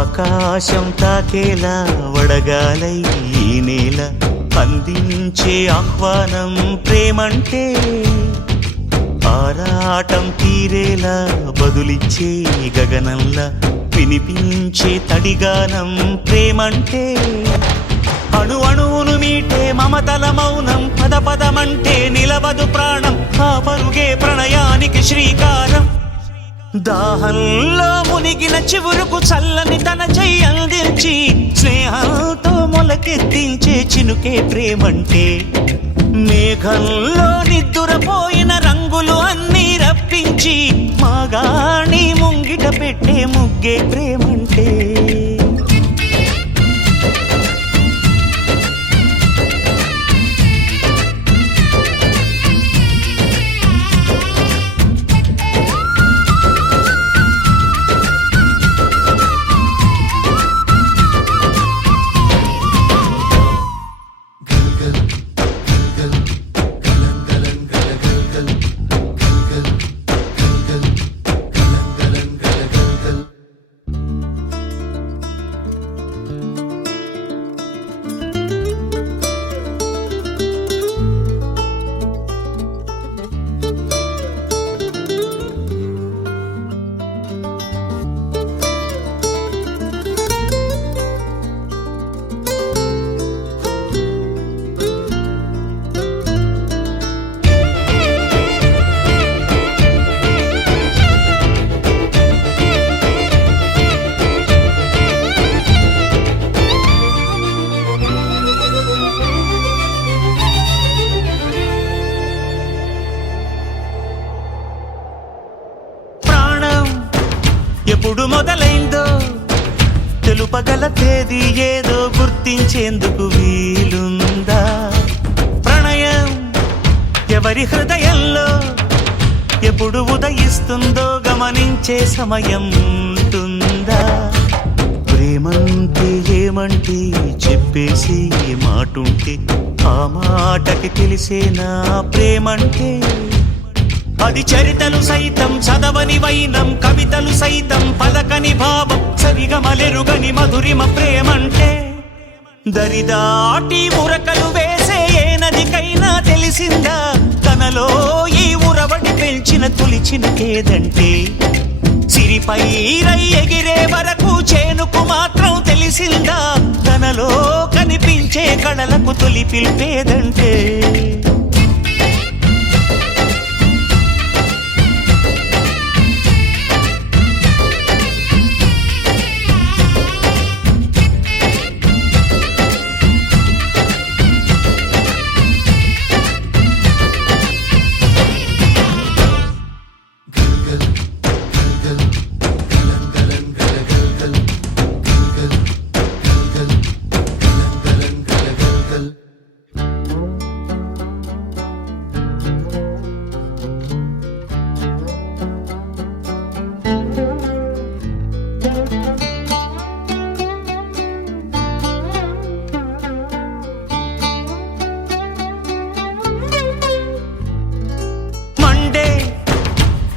ఆకాశం తాకేలా వడగాలై ఈ నేల అందించే ఆహ్వానం ప్రేమంటే ఆరాటం తీరేలా బదులిచ్చే గగనంలా వినిపించే తడిగానం ప్రేమంటే అణు అణువును మీటే మమతల మౌనం పద పదమంటే నిలవదు ప్రాణం ఆ పరుగే ప్రణయానికి శ్రీకారం దాహంలో మునిగిన చివురుకు చల్లని తన చెయ్యి అందించి స్నేహంతో మొలకెత్తించే చినుకే ప్రేమంటే మేఘంలో నిద్దురపోయిన రంగులు అన్నీ రప్పించి మాగాణి ముంగిట పెట్టే ముగ్గే ప్రేమంటే ఎప్పుడు మొదలైందో తెలుపగల తేదీ ఏదో గుర్తించేందుకు వీలుందా ప్రణయం ఎవరి హృదయంలో ఎప్పుడు ఉదయిస్తుందో గమనించే సమయం ఉంటుందా ప్రేమంటే ఏమంటే చెప్పేసి మాటుంటే ఆ మాటకి తెలిసేనా ప్రేమంటే అది చరితలు సైతం చదవని వైనం కవితలు సైతం పలకని భావం సరిగమలెరుగని మధురిమ ప్రేమంటే దరిదాటి ఉరకలు వేసే ఏ నదికైనా తెలిసిందా తనలో ఈ ఉరవడి పెంచిన తొలిచిన కేదంటే సిరిపై రై ఎగిరే వరకు చేనుకు మాత్రం తెలిసిందా తనలో కనిపించే కళలకు తొలి పిలిపేదంటే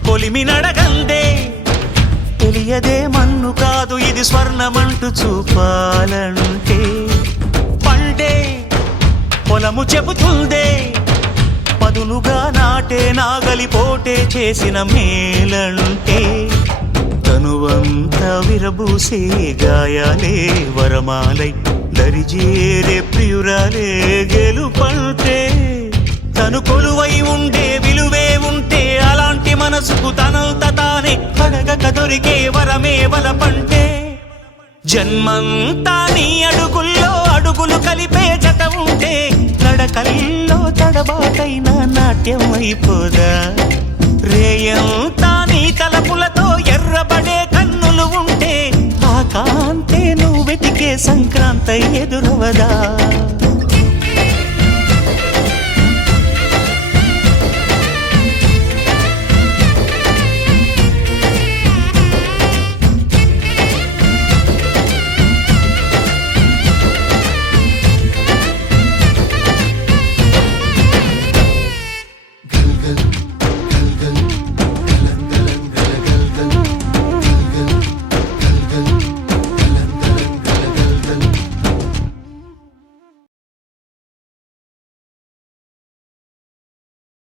కొలిమినడగందే తెలియదే మన్ను కాదు ఇది స్వర్ణమంటూ చూపాలంటే పండే పొలము చెబుతుందే పదునుగా నాటే నాగలి పోటే చేసిన మేలంటే తనువంతా విరబూసే గాయాలే వరమాలై దరిజేరే ప్రియురాలే గెలుపంటే తను కొలువై ఉండే విలువే ఉంటే అలాంటి మనసుకు తనంత తానే అడగక దొరికే వరమే వలపంటే జన్మంతా నీ అడుగుల్లో అడుగులు కలిపే జత ఉంటే నడకల్లో తడబాటైన నాట్యం అయిపోదా రేయంతా నీ తలపులతో ఎర్రబడే కన్నులు ఉంటే ఆ కాంతే నువ్వు వెతికే సంక్రాంతి ఎదురవదా